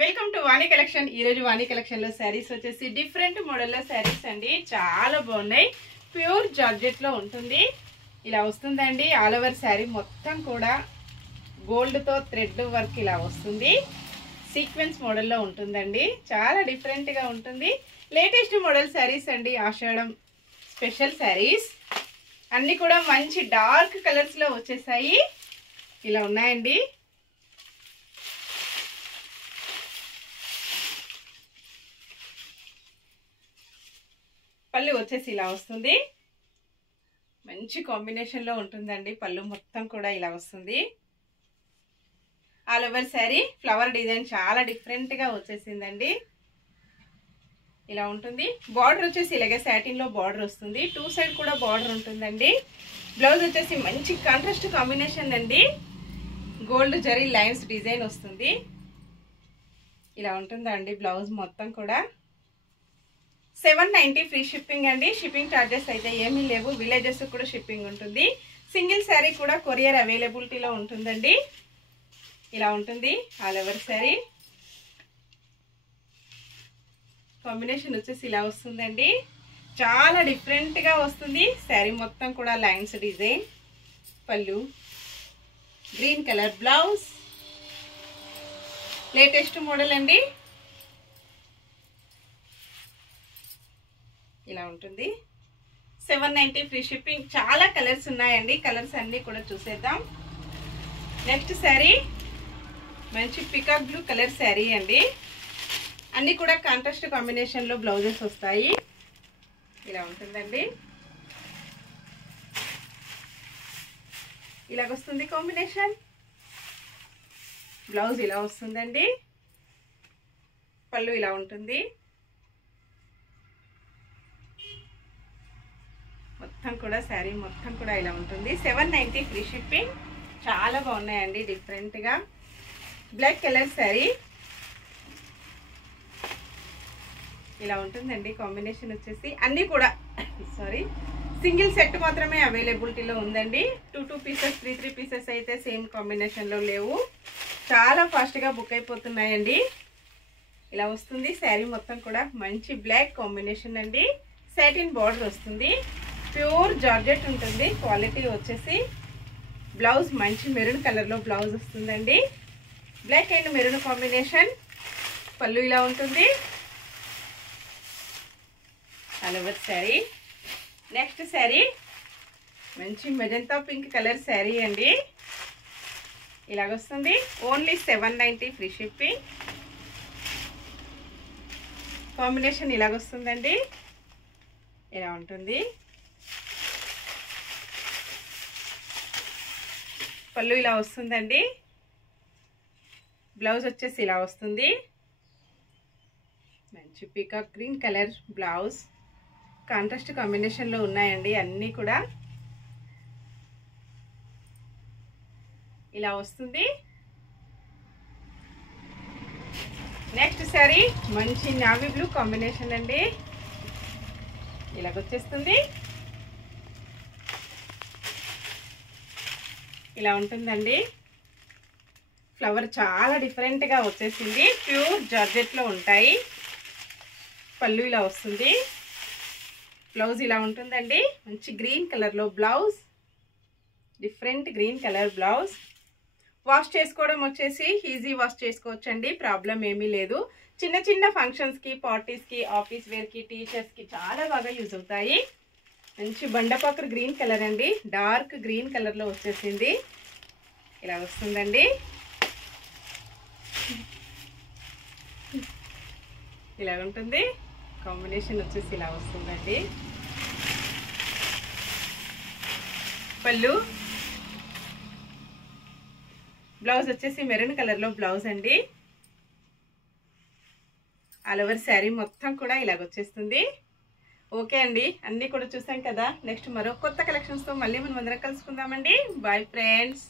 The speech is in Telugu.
Welcome to Vani collection. ఈ రోజు వాణి కలెక్షన్ లో శారీస్ వచ్చేసి డిఫరెంట్ మోడల్ లో శారీస్ అండి. చాలా బాగున్నాయి. ప్యూర్ జార్జెట్ లో ఉంటుంది. ఇలా వస్తుందండి. ఆల్ ఓవర్ శారీ మొత్తం కూడా గోల్డ్ తో థ్రెడ్ వర్క్ ఇలా వస్తుంది. సీక్వెన్స్ మోడల్ లో ఉంటుందండి. చాలా డిఫరెంట్ గా ఉంటుంది. లేటెస్ట్ మోడల్ శారీస్ అండి. ఆషాఢం స్పెషల్ శారీస్ అన్ని కూడా మంచి డార్క్ కలర్స్ లో వచ్చేసాయి. ఇలా ఉన్నాయండి. పళ్ళు వచ్చేసి ఇలా వస్తుంది. మంచి కాంబినేషన్ లో ఉంటుందండి. పళ్ళు మొత్తం కూడా ఇలా వస్తుంది. All over sari flower design చాలా డిఫరెంట్ గా వచ్చేసిందండి. ఇలా ఉంటుంది. బార్డర్ వచ్చేసి ఇలాగే సాటిన్ లో బార్డర్ వస్తుంది. టూ సైడ్ కూడా బార్డర్ ఉంటుందండి. బ్లౌజ్ వచ్చేసి మంచి కాంట్రాస్ట్ కాంబినేషన్ అండి. గోల్డ్ జరీ లైన్స్ డిజైన్ వస్తుంది. ఇలా ఉంటుందండి. బ్లౌజ్ మొత్తం కూడా 790 ఫ్రీ షిప్పింగ్ అండి. షిప్పింగ్ ఛార్జెస్ అయితే ఏమీ లేవు. విలేజెస్ కూడా షిప్పింగ్ ఉంటుంది. సింగిల్ శారీ కూడా కొరియర్ అవైలబిలిటీలో ఉంటుందండి. ఇలా ఉంటుంది ఆల్ ఓవర్ శారీ. కాంబినేషన్ వచ్చేసి ఇలా వస్తుందండి. చాలా డిఫరెంట్ గా వస్తుంది. శారీ మొత్తం కూడా లైన్స్ డిజైన్. పళ్ళు green colour blouse. Latest model అండి. ఇలా ఉంటుంది. 790 ఫ్రీ షిప్పింగ్. చాలా కలర్స్ ఉన్నాయండి. కలర్స్ అన్ని కూడా చూసేద్దాం. నెక్స్ట్ శారీ మంచి పికాక్ బ్లూ కలర్ శారీ అండి. అన్ని కూడా కాంట్రాస్ట్ కాంబినేషన్ లో బ్లౌజెస్ వస్తాయి. ఇలా ఉంటుందండి. ఇలాగొస్తుంది కాంబినేషన్. బ్లౌజ్ ఇలా వస్తుందండి. పళ్ళు ఇలా ఉంటుంది. మొత్తం కూడా శారీ మొత్తం కూడా ఇలా ఉంటుంది. 790 ఫ్రీ షిప్పింగ్. చాలా బాగున్నాయండి. డిఫరెంట్ గా బ్లాక్ కలర్ శారీ ఇలా ఉంటుందండి. కాంబినేషన్ వచ్చేసి అన్ని కూడా సింగిల్ సెట్ మాత్రమే అవైలబిలిటీలో ఉందండి. 2 పీసెస్ 3 పీసెస్ అయితే సేమ్ కాంబినేషన్ లో లేవు. చాలా ఫాస్ట్ గా బుక్ అయిపోతున్నాయండి. ఇలా వస్తుంది శారీ మొత్తం కూడా. మంచి బ్లాక్ కాంబినేషన్ అండి. సాటిన్ బార్డర్ వస్తుంది. ప్యూర్ జార్జెట్ ఉంటుంది. క్వాలిటీ వచ్చేసి బ్లౌజ్ మంచి మెరూన్ కలర్ లో బ్లౌజ్ వస్తుందండి. Black and maroon combination. పళ్ళు ఇలా ఉంటుంది. All over sari. Next sari మంచి మెజంతా పింక్ కలర్ శారీ అండి. ఇలాగొస్తుంది. Only 790 free shipping. కాంబినేషన్ ఇలాగొస్తుందండి. ఇలా ఉంటుంది. పళ్ళు ఇలా వస్తుందండి. బ్లౌజ్ వచ్చేసి ఇలా వస్తుంది. మంచి peacock green colour blouse. Contrast combination లో ఉన్నాయండి అన్నీ కూడా. ఇలా వస్తుంది. నెక్స్ట్ శారీ మంచి నావీ బ్లూ కాంబినేషన్ అండి. ఇలాగొచ్చేస్తుంది. ఇలా ఉంటుందండి. ఫ్లవర్ చాలా డిఫరెంట్ గా వచ్చేసింది. ప్యూర్ జార్జెట్ లో ఉంటాయి. పళ్ళు ఇలా వస్తుంది. బ్లౌజ్ ఇలా ఉంటుందండి. మంచి గ్రీన్ కలర్ లో blouse. Different green colour blouse. Wash చేసుకోవడం వచ్చేసి ఈజీ వాష్ చేసుకోవచ్చు అండి. ప్రాబ్లం ఏమీ లేదు. చిన్న చిన్న ఫంక్షన్స్ కి, పార్టీస్ కి, ఆఫీస్ వేర్ కి, టీచర్స్ కి చాలా బాగా యూజ్ అవుతాయి. మంచి బండపాకర్ గ్రీన్ కలర్ అండి. డార్క్ గ్రీన్ కలర్ లో వచ్చేసింది. ఇలా వస్తుందండి. ఇలా ఉంటుంది. కాంబినేషన్ వచ్చేసి ఇలా వస్తుందండి. పళ్ళు బ్లౌజ్ వచ్చేసి మెరూన్ కలర్ లో బ్లౌజ్ అండి. ఆల్ ఓవర్ శారీ మొత్తం కూడా ఇలాగొచ్చేస్తుంది. ఓకే అండి. అన్నీ కూడా చూసాం కదా. నెక్స్ట్ మరో కొత్త కలెక్షన్స్ తో మళ్ళీ మనం అందరం కలుసుకుందామండి. Bye friends.